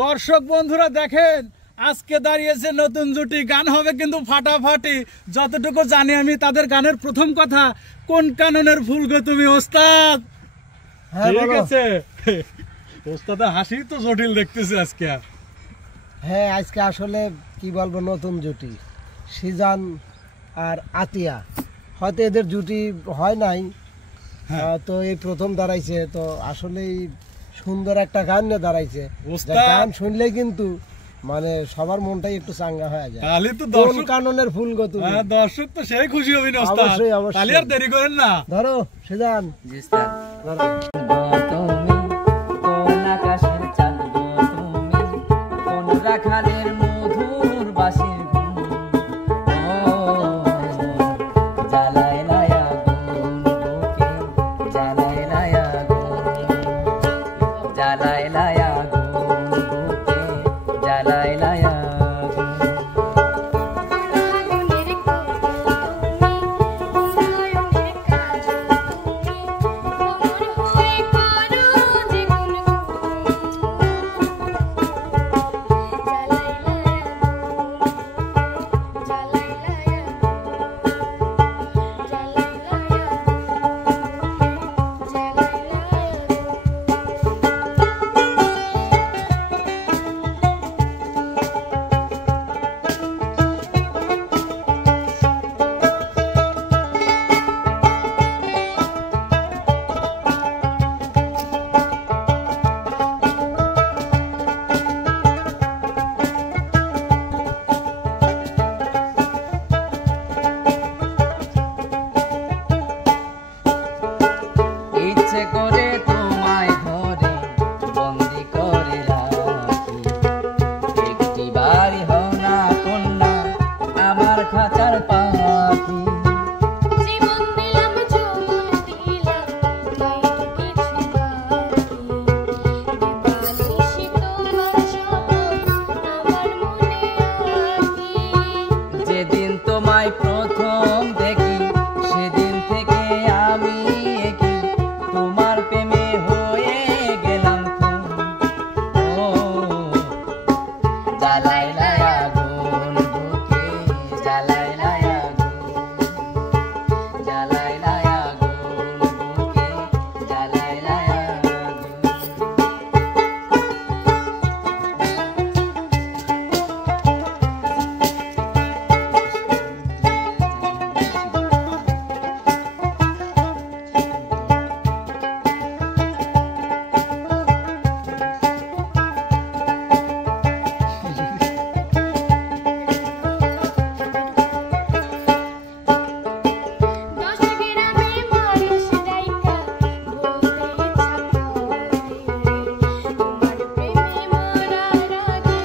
দর্শক বন্ধুরা দেখেন আজকে দাঁড়িয়েছে নতুন জুটি, গান হবে কিন্তু ফাটাফাটি। যতটুকু জানি আমি তাদের গানের প্রথম কথা, কোন কাননের ফুল গো তুমি ওস্তাদ। ঠিক আছে ওস্তাদের হাসি তো জটিল দেখতেছি আজকে। হ্যাঁ আজকে আসলে কি বলবো, নতুন জুটি সিজান আর আতিয়া, হয়তো এদের জুটি হয় নাই, তো এই প্রথম দাঁড়াইছে। তো আসলেই সুন্দর একটা গান নিয়ে দাঁড়াইছে, গান শুনলে কিন্তু মানে সবার মনটাই একটু চাঙ্গা হয়ে যায়। তাহলে তো কোন কাননের ফুল গো তুমি, দর্শক তো সেই খুশি হবে না ওস্তাদ। অবশ্যই অবশ্যই, তাহলে আর দেরি করেন না, ধরো সিজান। জি স্যার। তুমি কোন আকাশের চাঁদ গো তুমি, কোন রাখালের মধুর বাঁশির গুণ, ও জ্বালাইলাই আগুন বুকে, জ্বালাইলাই আগুন, জ্বালাইলাই আগুন বুকে, জ্বালাইলাই আগুন। ইচ্ছে করে তোমায় ধরে বন্দি করে রাখি, একটি বাড়ি হও না কন্যা আমার খাঁচার পাখি। জীবন দিলাম যৌবন দিলাম নাই তো কিছু বাকি, দিবানিশি তোমার শপথ আমার মনে রাখি। যেদিন তোমায় প্রথম দেখি সেদিন থেকে আমি একি তোমার প্রেমে হয়ে গেলাম খুন, ও জ্বালাইলাই আগুন বুকে, জ্বালাইলাই আগুন, জ্বালাইলাই আগুন বুকে, জ্বালাইলাই আগুন। দশ গ্রামে মানুষ ডাইকা বলতে ইচ্ছা করে, তোমার প্রেমে মরার আগে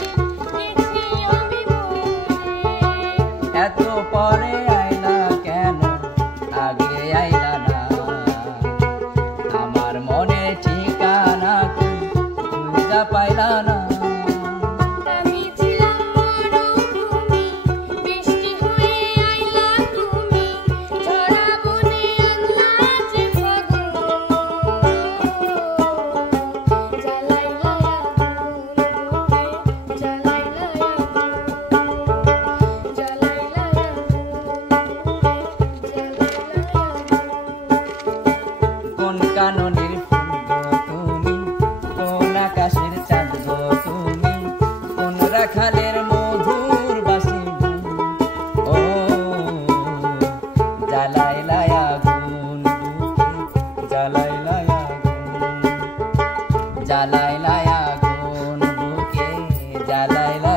গেছি আমি মরে। এত পরে আইলা কেন, আগে আইলা না, আমার মনে ঠিকানা কি খুঁজা পাইলা না। আমি ছিলাম মরুভূমি, বৃষ্টি হয়ে আইলা তুমি, ঝরা বনে আনলা যে ফাগুন, জ্বালাইলা আগুন বুকে, জ্বালাইলা আগুন, জ্বালাইলা আগুন, কোন কাননের ফুল গো তুমি, কোন আকাশের চাঁদ গো তুমি, কোন রাখালের মধুর বাঁশির গুণ, ও জ্বালাইলাই আগুন বুকে, জ্বালাইলাই আগুন, জ্বালাইলাই আগুন বুকে, জ্বালাইলাই